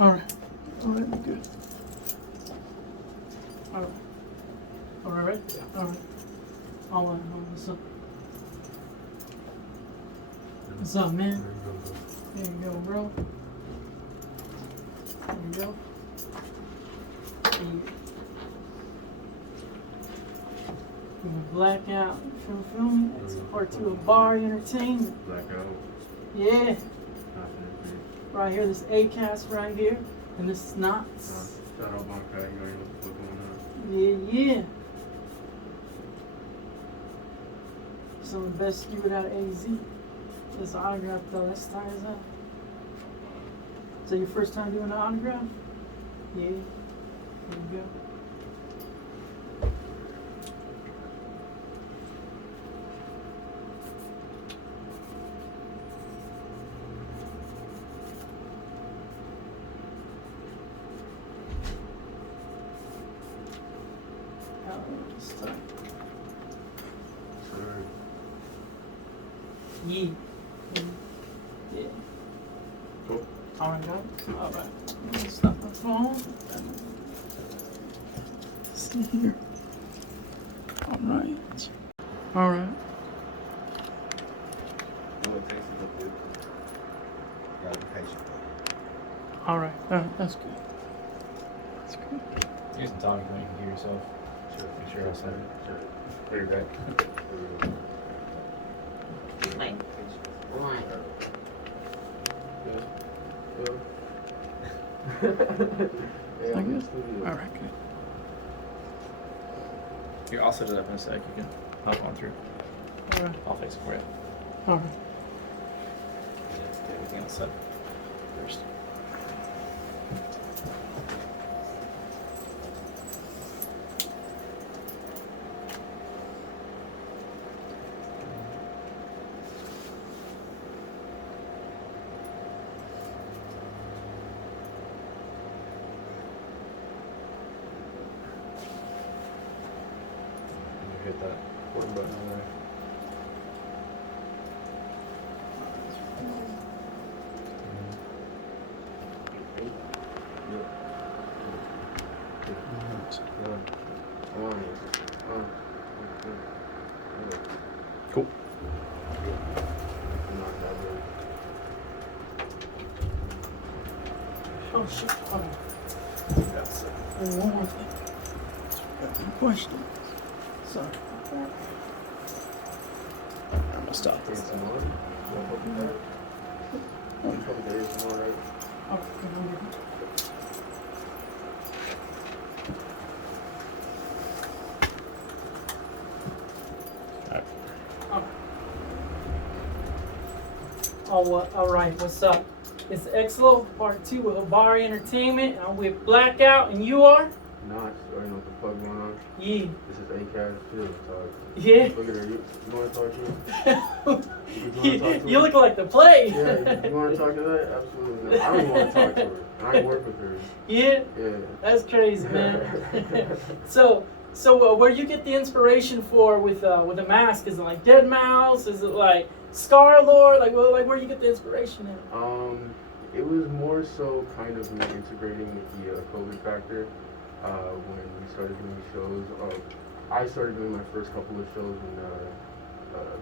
Alright. Alright, good. Alright. Alright, right? Yeah. Alright. What's up? What's up, man? There you go, bro. There you go. We have Blackout. Feel me? That's part 2 of Bar Entertainment. Blackout. Yeah. Right here, this A-Cast right here. And this is Knots. Shout out BLACKÖUTCHÖALATIÖN. You already know what's going on. Yeah. Some of the best spewed out of AZ. This autograph though, that's tight as hell. Is that your first time doing an autograph? Yeah. There you go. Yeah. Yeah. Cool. Alright, guys. Alright. Let me stop my phone. See here. Alright. Alright. Alright. That's good. That's good. Use the tonic when you can hear yourself. Sure. Make sure I said it. Sure. Clear your back. I guess. Alright, good. Here, I'll set it up in a sec. You can hop on through. Alright. I'll fix it for you. Alright. Get everything else set first. Hit that button on there. Cool. Oh shit. Alright. That's it. And one more thing. Got some questions. Sorry. I'm gonna stop this. Alright, what's up? It's TheXLTE part 2 of Bar Entertainment. I'm with Blackout, and you are? Knots. You already know what the fuck going on. Yeah. This is A-Cast too. Yeah. Look at her. You want to talk to her? You look like the play. Yeah, you want to talk to that? Absolutely not. I don't want to talk to her. I work with her. Yeah? Yeah. That's crazy, man. So where you get the inspiration for with a mask? Is it like Dead Mouse? Is it like Scar-Lord? Like where you get the inspiration in? It was more so kind of me integrating with the COVID factor when we started doing shows. I started doing my first couple of shows when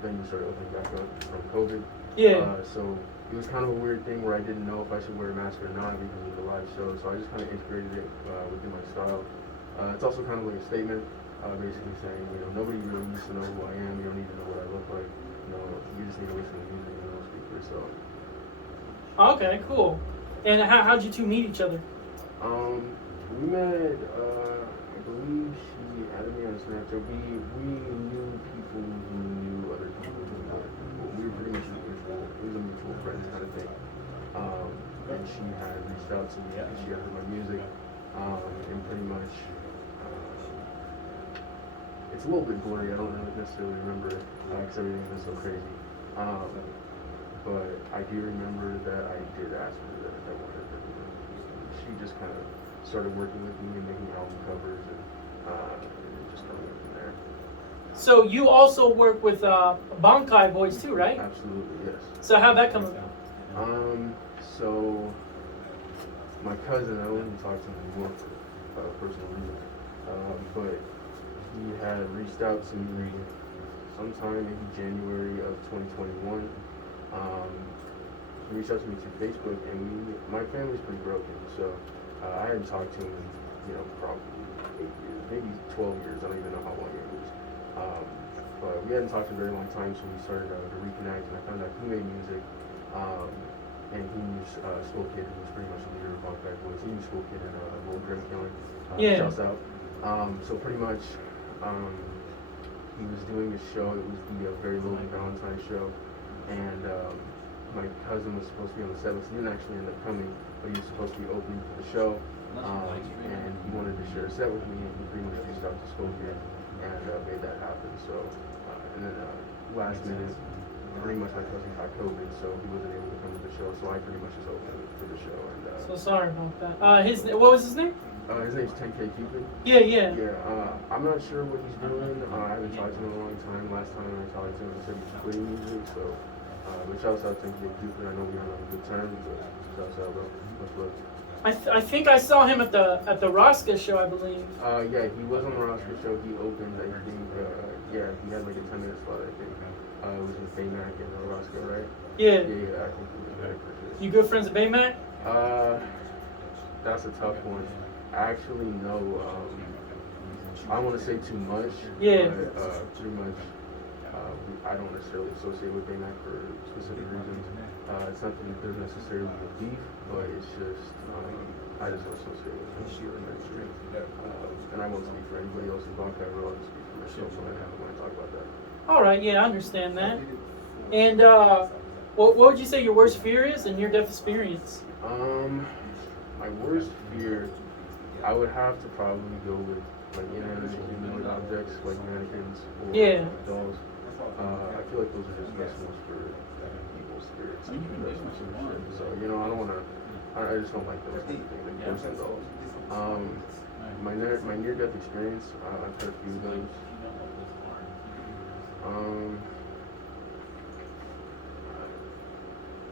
venues started opening back up from COVID. Yeah. So it was kind of a weird thing where I didn't know if I should wear a mask or not because of the live show. So I just kind of integrated it within my style. It's also kind of like a statement, basically saying, you know, nobody really needs to know who I am. You don't need to know what I look like. You know, you just need to listen to the music and speak for yourself. Okay, cool. And how'd you two meet each other? We met, I believe she added me on Snapchat. We knew people who knew other people who knew other people. We were pretty much it was a mutual friends kind of thing. And she had reached out to me and she had heard my music. And pretty much, it's a little bit blurry. I don't really necessarily remember because everything is so crazy. But I do remember that I did ask her that I wanted her to. She just kind of started working with me and making album covers, and it just kind of went from there. So you also work with Bankai Boys too, right? Absolutely, yes. So how'd that come about? So my cousin, I don't even talk to him anymore for personal reasons, but he had reached out to me sometime in January of 2021. He reached out to me through Facebook, and my family's pretty broken, so I hadn't talked to him in, probably 8 years, maybe 12 years. I don't even know how long it was. But we hadn't talked in a very long time, so we started to reconnect, and I found out he made music. And he was School Kid, who was pretty much the leader of Black Boys. He was School Kid in Old Grim Killing. Yeah. Shouts out. So pretty much, he was doing a show. It was the Very Lonely Valentine show, and my cousin was supposed to be on the set, but he didn't actually end up coming. But he was supposed to be opening for the show, and he wanted to share a set with me, and he pretty much reached out to School Kid and made that happen. So, and then last minute, pretty much my cousin got COVID, so he wasn't able to come to the show. So I pretty much just opened for the show. And so sorry about that. What was his name? His name's 10K Cupid. Yeah, yeah. Yeah, I'm not sure what he's doing. I haven't talked to him in a long time. Last time I talked to him, he said he's quitting music. So, but shouts out to 10K Cupid. I know we're on good terms, but shouts out, bro. Much love. I think I saw him at the Rosca show, I believe. Yeah, he was on the Rosca show. He opened, I think. Yeah, he had like a 10-minute slot, I think. It was with Baymac and Rosca, right? Yeah. Yeah, I think he was there for sure. You good friends with Baymac? That's a tough one. Actually, no. I don't want to say too much. Yeah. But pretty much, I don't necessarily associate with Baymac for specific reasons. It's not that there's necessarily a beef, but it's just I just don't associate with him in mainstream. And I won't speak for anybody else in Bangkok. I'll just speak for myself when I talk about that. All right, yeah, I understand that. And what would you say your worst fear is in near-death experience? My worst fear, I would have to probably go with like inanimate humanoid objects, like mannequins or dolls. I feel like those are just vessels for people's spirits. So I don't want to. I just don't like those kind of things, like ghosts and dolls. My near-death experience, I've had a few of those.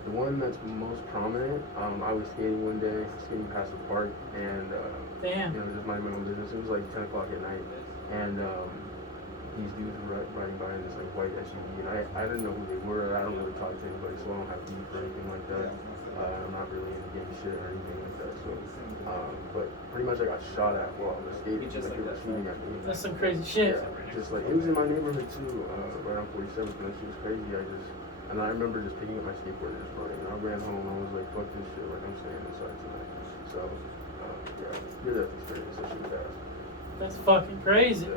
The one that's most prominent, I was skating one day, skating past a park, and just minding my own business. It was like 10 o'clock at night, and these dudes were riding by in this like white SUV, and I didn't know who they were. I don't really talk to anybody, so I don't have beef or anything like that. I'm not really into gang shit or anything like that. So, but pretty much I got shot at while I was skating. Like they were shooting at me. That's some crazy shit. Yeah, just like it was in my neighborhood too, right on 47th, and that shit was crazy. And I remember just picking up my skateboard and just running. And I ran home and I was like, fuck this shit, like I'm staying inside tonight. So, yeah, near-death experience, that shit was bad. That's fucking crazy.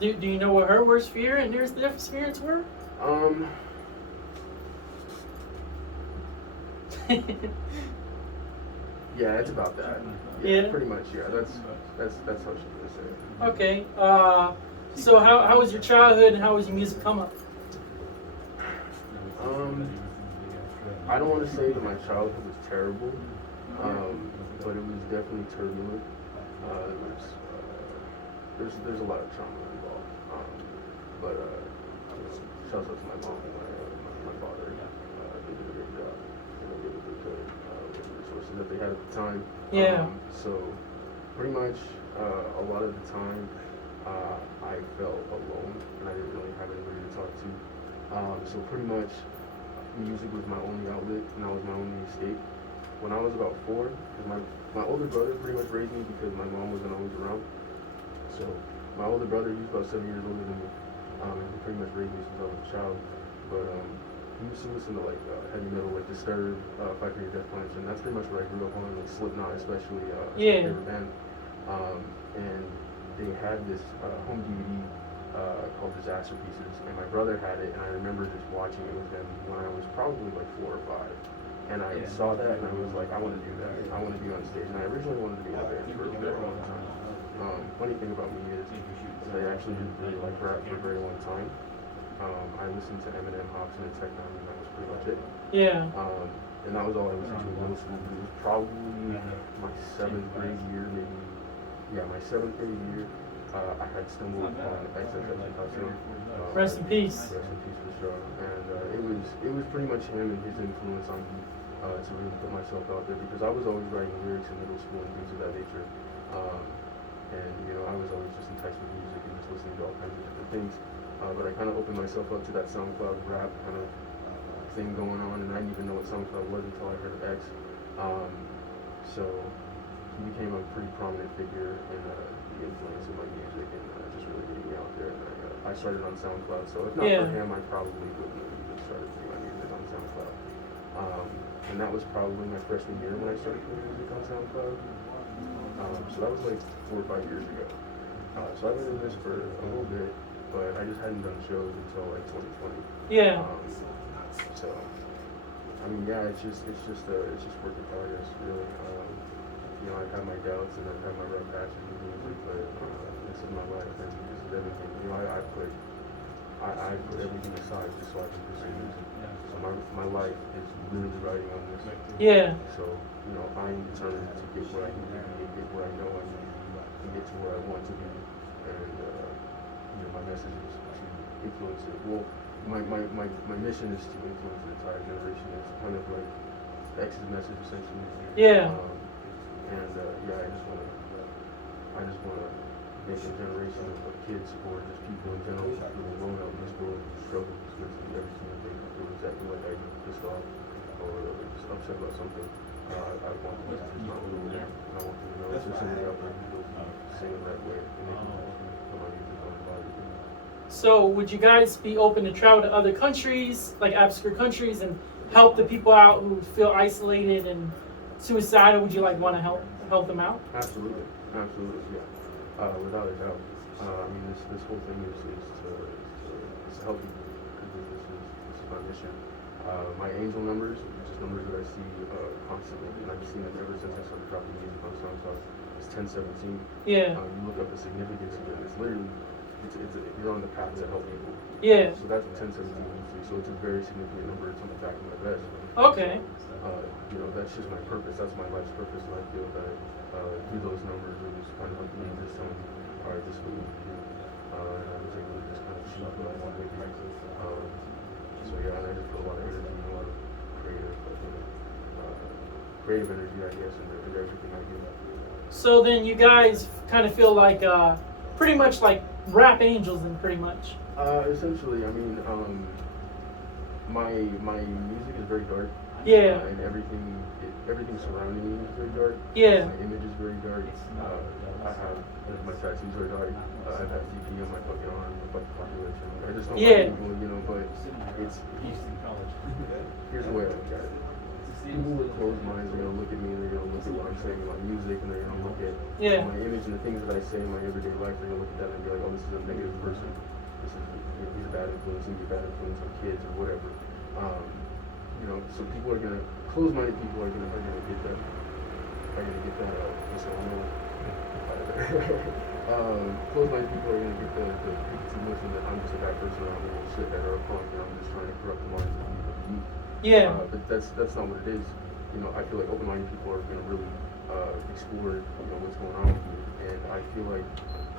Yeah. Do you know what her worst fear and near-death experience were? Yeah, it's about that. Yeah. Pretty much, yeah. That's how she would say it. Okay. So how was your childhood and how was your music come up? I don't want to say that my childhood was terrible, but it was definitely turbulent. There's a lot of trauma involved. But shouts out to my mom and my father. They did a great job. They did what they could with the resources that they had at the time. Yeah. So pretty much a lot of the time I felt alone and I didn't really have anybody to talk to. So pretty much music was my only outlet and that was my only escape. When I was about 4, my older brother pretty much raised me because my mom wasn't always around. So my older brother, he's about 7 years older than me, and he pretty much raised me since I was a child. But he used to listen to like heavy metal, like Disturbed, Factory of Death Punch, and that's pretty much what I grew up on, like Slipknot especially, my favorite band. And they had this home DVD called Disaster Pieces, and my brother had it, and I remember just watching it with him when I was probably like 4 or 5. And I saw that, and I was like, I want to do that. I want to be on stage. And I originally wanted to be in a band for a very long time. Funny thing about me is I actually didn't really like rap for a very long time. I listened to Eminem, Hobson, and Tech Nine, and that was pretty much it. Yeah. And that was all I listened to in middle school. It was probably my 7th grade year, maybe. Yeah, my 7th grade year. I had stumbled upon TheXLTE. Rest in peace. Rest in peace for sure. And it was pretty much him and his influence on me to really put myself out there, because I was always writing lyrics in middle school and things of that nature. And you know, I was always just enticed with music and just listening to all kinds of different things. But I kind of opened myself up to that SoundCloud rap kind of thing going on, and I didn't even know what SoundCloud was until I heard of X. So he became a pretty prominent figure in the influence of my music and just really getting me out there. And I started on SoundCloud, so if not for him, I probably wouldn't have even started putting my music on SoundCloud. And that was probably my freshman year when I started putting music on SoundCloud. So that was like 4 or 5 years ago. So I've been doing this for a little bit, but I just hadn't done shows until like 2020. Yeah. So, I mean, yeah, it's just work in progress, really. You know, I've had my doubts and I've had my rough patches with music, but this is my life and this is everything. You know, I put everything aside just so I can pursue music. So my life is really riding on this. Yeah. So, you know, I'm determined to get where I need to be, get where I know I need to be, and get to where I want to be. And, you know, my message is to influence it. Well, my mission is to influence the entire generation. It's kind of like X's message, essentially. Yeah. Yeah, I just wanna make a generation of kids or just people in general who are grown up in this world who struggle with every single day, who feel exactly like I do, pissed off or just upset about something. I want them to just not go there. I want them to know there's somebody out there who feels singing that way, and they can put my music on the body. So would you guys be open to travel to other countries, like obscure countries, and help the people out who feel isolated and suicidal? Would you like want to help them out? Absolutely, yeah. Without a doubt. I mean, this whole thing is to help people, because this is my mission. My angel numbers, just numbers that I see constantly, and I've seen them ever since I started dropping music on SoundCloud. It's 1017. Yeah. You look up the significance of it. It's literally, you're on the path to help people. Yeah. So that's what 1017 means to me. So it's a very significant number. It's on the back of my vest. Okay. You know, that's just my purpose. That's my life's purpose, and I feel that through those numbers, it was kind of like me just telling me, all right, this is what we need to do. And I was able to just kind of choose what I wanted to do. So yeah, and I just put a lot of energy and a lot of creative energy, I guess, into everything I do. So then you guys kind of feel like pretty much like rap angels, then pretty much. Essentially, I mean, my music is very dark. Yeah. And everything surrounding me is very dark. Yeah. My image is very dark. I have my tattoos are dark. I have DP on my fucking arm, like population. I just don't like people, you know. But it's here's the way I look at it. People with closed minds are gonna look at me and they're gonna look at what I'm saying in my music, and they're gonna look at my image and the things that I say in my everyday life. They're gonna look at that and be like, oh, this is a negative person. He's a bad influence. He's a bad influence on kids or whatever. You know, so people are gonna, closed-minded people are gonna get that. Closed-minded people are gonna get the notion that I'm just a bad person, or I'm a little shithead or a punk, and I'm just trying to corrupt the minds of people to me. Yeah. But that's not what it is. You know, I feel like open-minded people are gonna really explore, you know, what's going on with me, and I feel like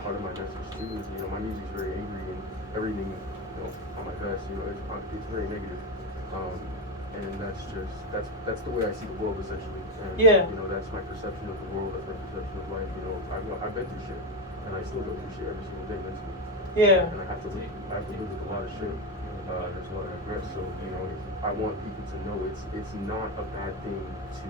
part of my message too is, you know, my music's very angry and everything, you know, on my vest, you know, it's very negative. And that's the way I see the world, essentially. And, you know, that's my perception of the world, that's my perception of life. You know, I've been through shit, and I still go through shit every single day mentally. Yeah. And I have to live with a lot of shit. There's a lot of regret. So, you know, I want people to know it's not a bad thing to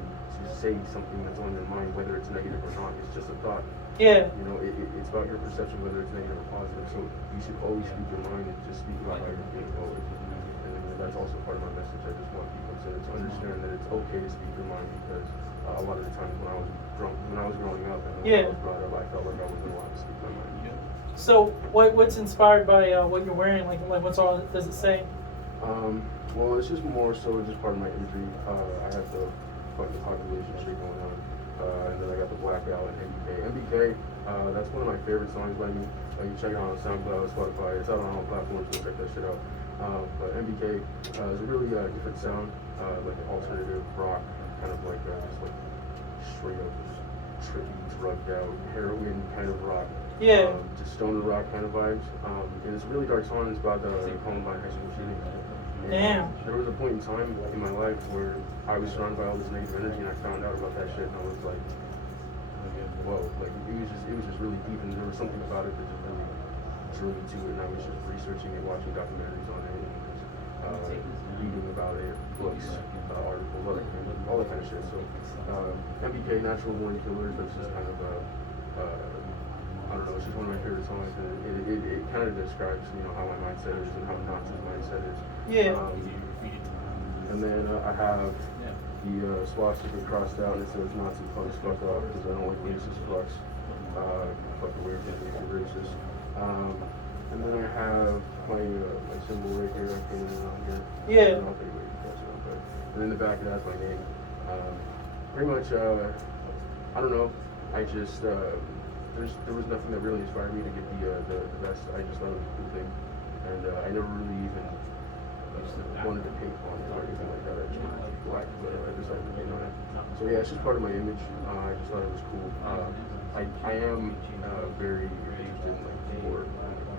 say something that's on your mind, whether it's negative or not. It's just a thought. Yeah. You know, it's about your perception, whether it's negative or positive. So you should always speak your mind and just speak about how you're feeling always. And that's also part of my message. I just want people to understand that it's okay to speak your mind, because a lot of the times when I was growing up and when I was brought up, I felt like I wasn't allowed to speak my mind. So what's inspired by what you're wearing? Like what's all does it say? Well, it's just more so just part of my imagery. I have the fucking population shit going on. And then I got the Blackout and MBK. MBK, that's one of my favorite songs by me. You can check it out on SoundCloud, Spotify. It's out on all platforms, so check that shit out. But MBK is a really different sound, like an alternative rock, kind of like just like straight up trippy, drugged out, heroin kind of rock. Yeah. Just stoner rock kind of vibes. And it's a really dark song. It's about the Columbine high school shooting. And Damn. there was a point in time in my life where I was surrounded by all this negative energy, and I found out about that shit, and I was like, whoa, like it was just really deep, and there was something about it that just really drew me to it, and I was just researching it, watching documentaries on it, and reading about it, books, articles, all that kind of shit. So MBK, Natural Born Killers, that's just kind of I don't know, it's just one of my favorite songs, and it kind of describes, you know, how my mindset is and how Nazi's mindset is. Yeah. And then I have the swastika crossed out, and it says Nazi fucks fuck off, because I don't like racist fucks. Fuck away from me if you're racist. And then I have my symbol right here. I painted it on here. Yeah. I'll take it away from you, but and in the back of that's my name. Pretty much, I don't know. I just there was nothing that really inspired me to get the vest. I just thought it was a cool thing, and I never really even wanted to paint on it or anything like that. I just wanted it black, but I decided to paint on it. So yeah, it's just part of my image. I just thought it was cool. I am very interested in like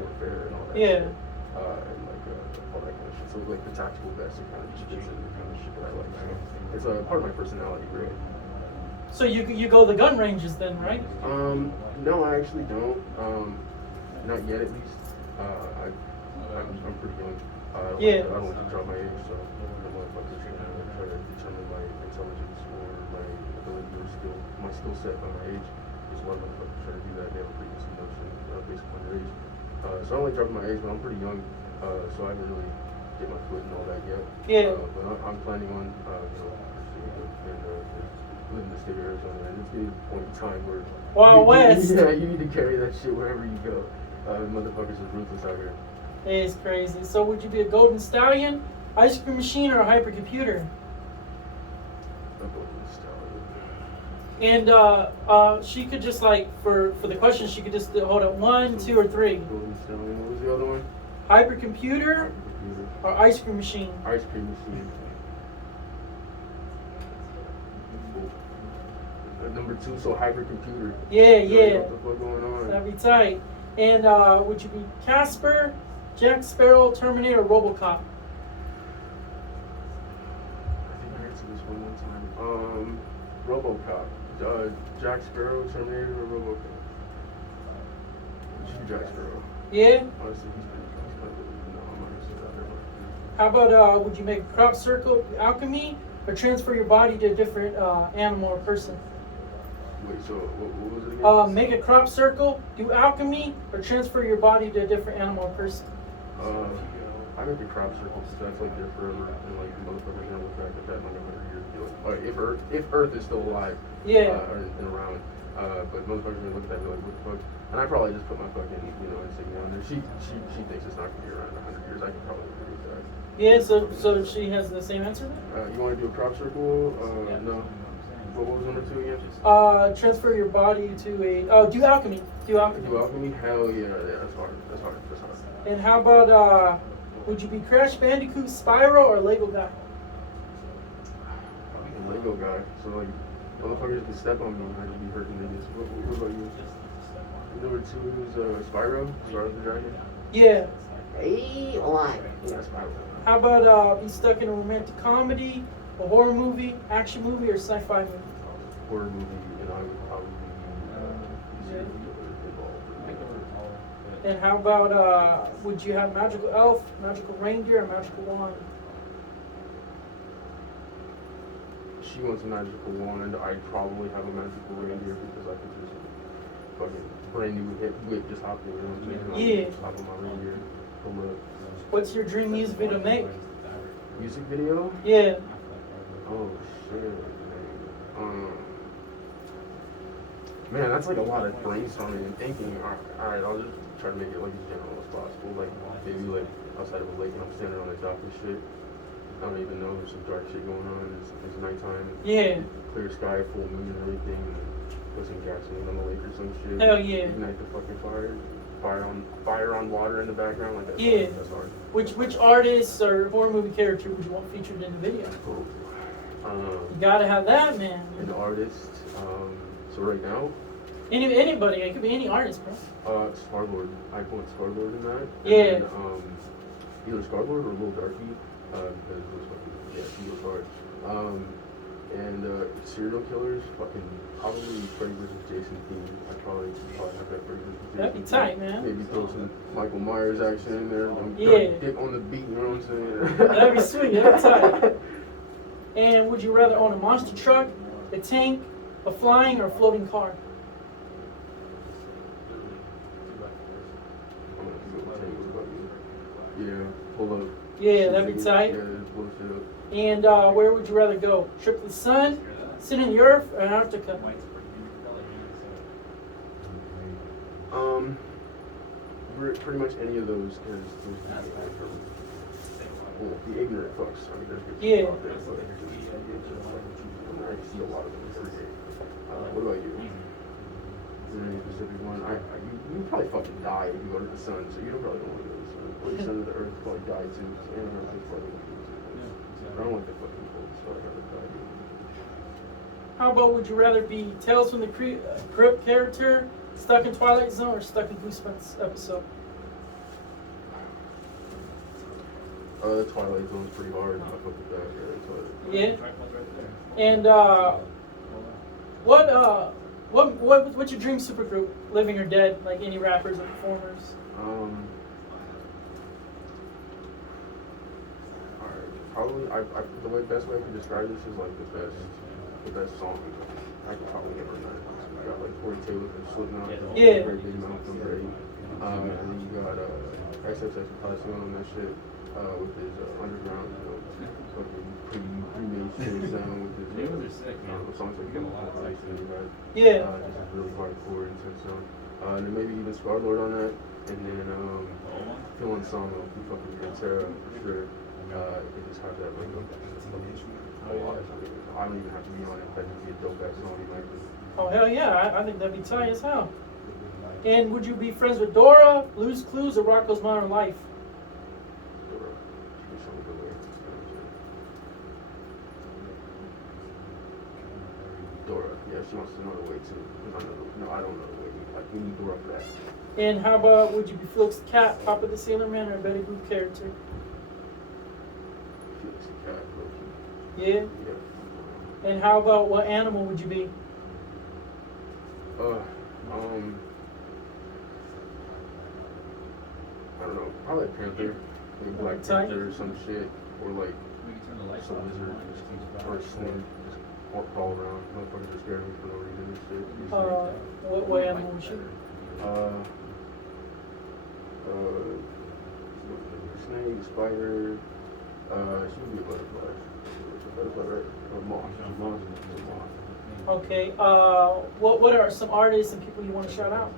warfare and all that shit. And like all that kind of shit. So like the tactical vest, it kind of just fits in the kind of shit that I like. So it's a part of my personality, really. So you go the gun ranges then, right? No, I actually don't. Not yet, at least. I'm pretty young. I don't like to drop my age, so I don't want to try to determine my intelligence or my ability or my skill set by my age. There's a lot of motherfuckers trying to do that. They have a preconceived notion based upon their age. So I don't like dropping my age, but I'm pretty young, so I haven't really get my foot in all that yet. Yeah. But I'm planning on, pursuing it and living in the state of Arizona, and it's getting to the point in time where Wild West. Yeah, you need to carry that shit wherever you go. Motherfuckers are ruthless out here. It is crazy. So would you be a golden stallion, ice cream machine, or a hypercomputer? A golden stallion. And she could just like for the question, she could just hold it 1, 2, or 3. Golden stallion. What was the other one? Hypercomputer or ice cream machine? Ice cream machine. Number 2, so hypercomputer. Yeah. What the fuck going on? That'd be tight. And would you be Casper, Jack Sparrow, Terminator, or RoboCop? I think I answered this one time. RoboCop. Jack Sparrow, Terminator, or RoboCop? Jack Sparrow. Yeah. Honestly, he's kind of I'm not gonna say that very much. How about would you make a crop circle, do alchemy, or transfer your body to a different animal or person? Wait, so what was it again? Make a crop circle, do alchemy, or transfer your body to a different animal or person. I make a crop circle because that's like there forever, and like the motherfuckers gonna look back at that in like 100 years. If Earth is still alive, Yeah. and around, but motherfuckers gonna look at that and be like, what the fuck? And I probably just put my fucking insignia on there. She thinks it's not gonna be around in 100 years. I can probably agree with that. Yeah. So she has the same answer then. You want to do a crop circle? No. What was number 2 again? Transfer your body to a do alchemy. Do alchemy. Do alchemy? Hell yeah, that's hard. That's hard. And how about would you be Crash Bandicoot, Spyro, or Lego guy? I'm a Lego guy, so like motherfuckers can step on me and I just be hurting niggas. What about you? Number 2 is Spyro the Dragon. Yeah. Hey, alive. Yeah, Spyro. How about be stuck in a romantic comedy, a horror movie, action movie, or sci-fi movie? Horror movie, and I would probably be involved. And how about would you have magical elf, magical reindeer, or magical wand? She wants a magical wand. I'd probably have a magical reindeer because I could just fucking brand new whip just hop in. Yeah. Just hop on my reindeer. Come up. What's your dream music video to make? Music video? Yeah. Oh shit. Man, that's like a lot of brainstorming and thinking. Alright, I'll just try to make it like as general as possible. Like maybe like outside of a lake and I'm standing on the dock and shit. I don't even know, there's some dark shit going on. It's nighttime. Yeah. Clear sky, full moon and everything. And put some gasoline on the lake or some shit. Hell yeah. Ignite the fucking fire. Fire on water in the background. Like that's hard. Which artist or horror movie character would you want featured in the video? You gotta have that, man. An artist. So right now. Anybody. It could be any artist, bro. Star-Lord. I put Star-Lord in that. Yeah. And then, either Star-Lord or Lil Darky. Because those fucking, yeah, he goes hard. And serial killers, fucking probably Freddy vs. Jason theme. I'd probably have that Freddy vs. Jason. That'd be tight, man. Maybe throw some Michael Myers action in there. Yeah. Dick on the beat, you know what I'm saying? That'd be sweet. That'd be tight. And would you rather own a monster truck, a tank, a flying or floating car? Yeah, pull up. Yeah, that'd be tight. Yeah, pull shit up. And where would you rather go? Trip to the sun, sit in the earth, or Antarctica? Pretty much any of those, because the ignorant fucks. I mean, there's good Yeah. people out there, but I see a lot of them every day. What about you? Is there any specific one? You probably fucking die if you go to the sun, so you probably don't want to go to the sun. Or the sun or the earth probably die too. So Antarctica's probably going to be too close. I don't like the fucking cold, so I'd rather die. How about would you rather be Tales from the Crypt character, stuck in Twilight Zone, or stuck in Goosebumps episode? The Twilight Zone's pretty hard. I fuck with that. Yeah. And what's your dream supergroup, living or dead? Like any rappers or performers? Alright, probably the best way I can describe this is like the best song I could probably ever write. You got like Corey Taylor from Slipknot, Yeah. Very Big Mouth from Dre, and then you got XXXTentacion on that shit with his underground, fucking pre-mainstream sound with his songs like Chemical Ice and right. Yeah. Just really hardcore intense sound. And then maybe even Star-Lord on that, and then Phil Anselmo from fucking Pantera for sure. It just has that like I don't even have to be on it. That would be a dope ass song. Like this. Oh hell yeah! I think that'd be tight as hell. And would you be friends with Dora, Blue's Clues, or Rocco's Modern Life? Dora, yeah, she wants to know the way too. No, I don't know the way. Like, we need Dora for that. And how about would you be Felix the Cat, Papa the Sailor Man, or a Betty Boop character? Felix the Cat, Yeah. yeah. And how about what animal would you be? I don't know. Probably a panther, maybe Black Panther or some shit, or like some lizard or a snake. Crawl around. Motherfuckers are scared of me for no reason and shit. What animal would you? Snake, spider. She would be a butterfly. Butterfly, right? Or moth. Okay. What are some artists and people you want to shout out?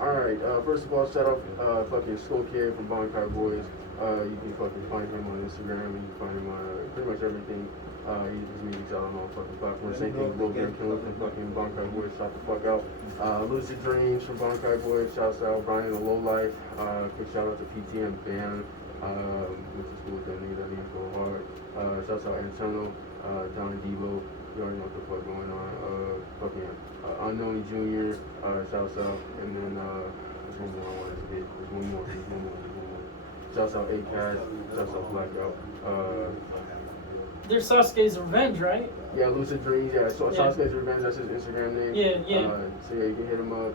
Alright, first of all, shout out fucking Skull Kid from Bonkai Boys. You can fucking find him on Instagram, and you can find him on pretty much everything. His music's out on all fucking platforms. Same thing with Lil Graham Killer from fucking Bonkai Boys, shout the fuck out. Lucid Dreams from Bonkai Boys, shouts out Brian the Low Life. Quick shout out to PTM Band, went to school with them, nigga, that nigga go hard. Shouts out Antonio, Don Devo, you already know what the fuck going on. Fucking Unknown Jr., shouts out, and then there's one more I wanted to hit. There's one more. Shouts out A-Cash, shouts out Blackout. There's Sasuke's Revenge, right? Yeah, Lucid Dreams, yeah. So Sasuke's Revenge, that's his Instagram name. Yeah. So yeah, you can hit him up.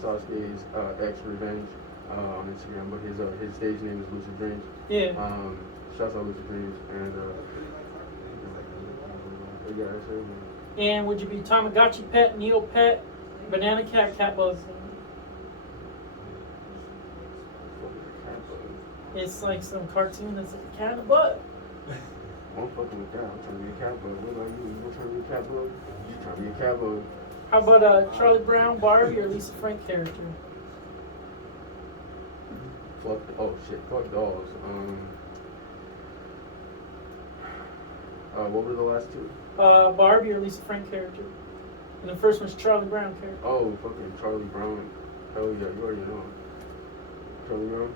Sasuke's X Revenge on Instagram, but his stage name is Lucid Dreams. Yeah. Shouts out Lucid Dreams, and yeah, that's everything. And would you be Tamagotchi Pet, Needle Pet, Banana Cat, Cat Bug? It's like some cartoon that's like a cat and a bug. I'm fucking with that. I'm trying to be a cat bug. What about you? You trying to be a cat bug? You trying to be a cat bug? How about Charlie Brown, Barbie, or Lisa Frank character? Fuck dolls. What were the last two? Barbie or Lisa Frank character. And the first one's Charlie Brown character. Oh, fucking Charlie Brown. Hell yeah, you already know. Charlie Brown?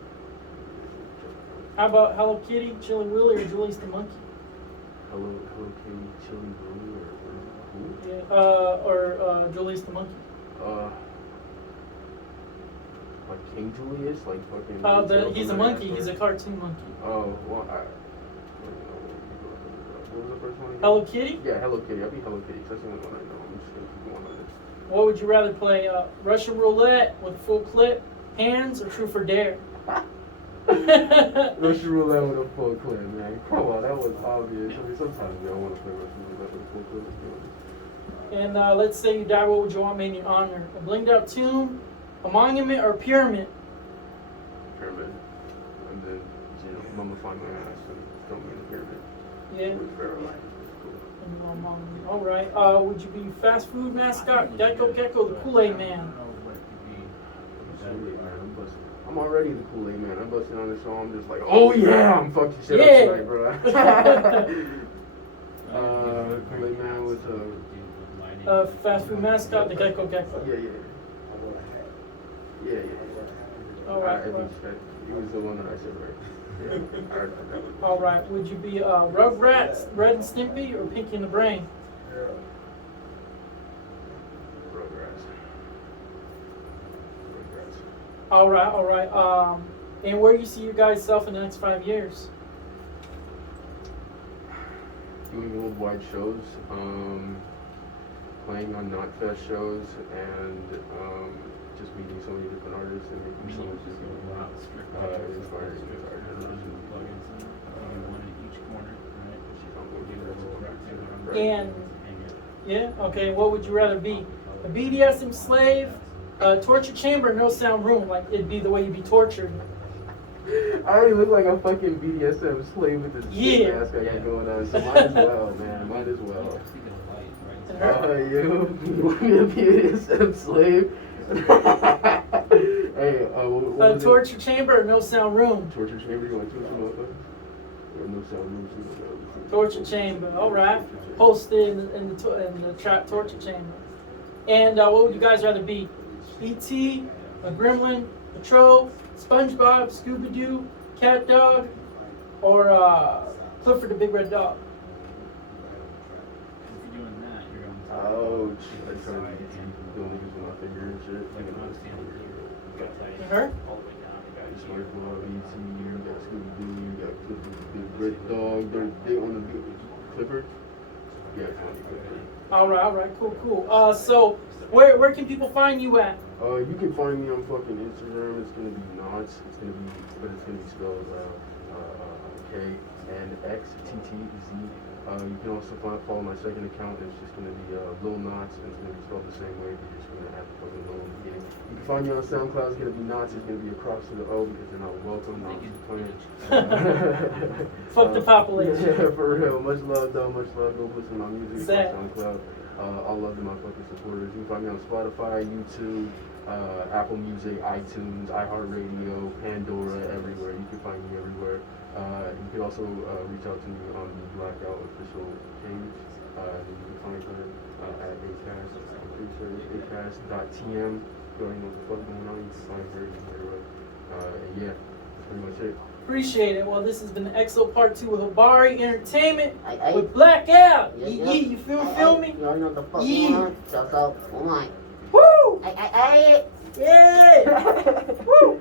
How about Hello Kitty, Chili Willy, or Julie's the Monkey? Hello Kitty, Chili Willy, or who? Yeah, or Julie's the Monkey. Like King Julius, like fucking. He's a monkey. He's a cartoon monkey. Oh, well, what was the first one again? Hello Kitty? Yeah, Hello Kitty. I'll be Hello Kitty, 'cause that's the only one I know. I'm just gonna keep going on this. What would you rather play? Russian roulette with full clip, hands, or truth or dare? Russian roulette with a full clip, man. Come on, that was obvious. I mean, sometimes we don't want to play Russian roulette with a full clip. Let's be honest. And let's say you die, what would you want made in your honor? A blinged out tomb, a monument, or a pyramid? Pyramid. And then, mummify my ass and throw me in the pyramid. Yeah. With Pharaoh. All right. Would you be fast food mascot, Gecko, the Kool-Aid Man? I'm already the Kool-Aid Man. I'm busting on this show. I'm just like, oh yeah, I'm fucking shit up tonight, bro. Kool-Aid Man with fast food mascot, the Gecko. Yeah. All right. I think he was the one that I said right. Yeah. All right. Would you be Rugrats, Red and Stimpy, or Pinky and the Brain? Rugrats. All right. And where do you see you guys self in the next 5 years? Doing worldwide shows, playing on Knotfest shows, and just meeting so many different artists and making so much inspiring And yeah, okay. What would you rather be? A BDSM slave, a torture chamber, no sound room? Like it'd be the way you'd be tortured. I already look like a fucking BDSM slave with this big mask I got going on, so might as well, man. Might as well. You want me to be a BDSM slave? Hey, what A torture chamber, or no sound room? Torture chamber? You want to torture motherfuckers? Or no sound room? Torture chamber. All right. Posted in the trap torture chamber. And what would you guys rather be? E.T., a Gremlin, a Troll, SpongeBob, Scooby-Doo, Cat Dog, or Clifford the Big Red Dog? Ouch. I tried to be doing niggas with my finger and shit. You heard? SpongeBob, E.T., you got Scooby-Doo, you got Clifford the Big Red Dog. They on the Clifford? Yeah, Clifford. All right, cool. So where can people find you at? You can find me on fucking Instagram. It's gonna be Knots. It's gonna be spelled KNXTTZ. You can also follow my second account. It's just gonna be Lil Knots. It's gonna be spelled the same way. You're just gonna have the fucking Lil in the beginning. You can find me on SoundCloud. It's gonna be Knots. It's gonna be a cross to the O because they're not welcome. No, I'm just playing. Fuck the population. Yeah, for real. Much love, though. Much love. Go listen to my music on SoundCloud. All love to my fucking supporters. You can find me on Spotify, YouTube, Apple Music, iTunes, iHeartRadio, Pandora, everywhere. You can find me everywhere. You can also reach out to me on the Blackout official page. You can find her at Acast. I'm pretty sure it's acast.tm. You already know what the fuck going on. You can find her everywhere. And yeah, that's pretty much it. Appreciate it. Well, this has been the XO Part 2 with Habari Entertainment with Blackout. Yeah. You feel me? You already know what the fuck going on. So, oh my. Woo! Ay. Yeah! Woo!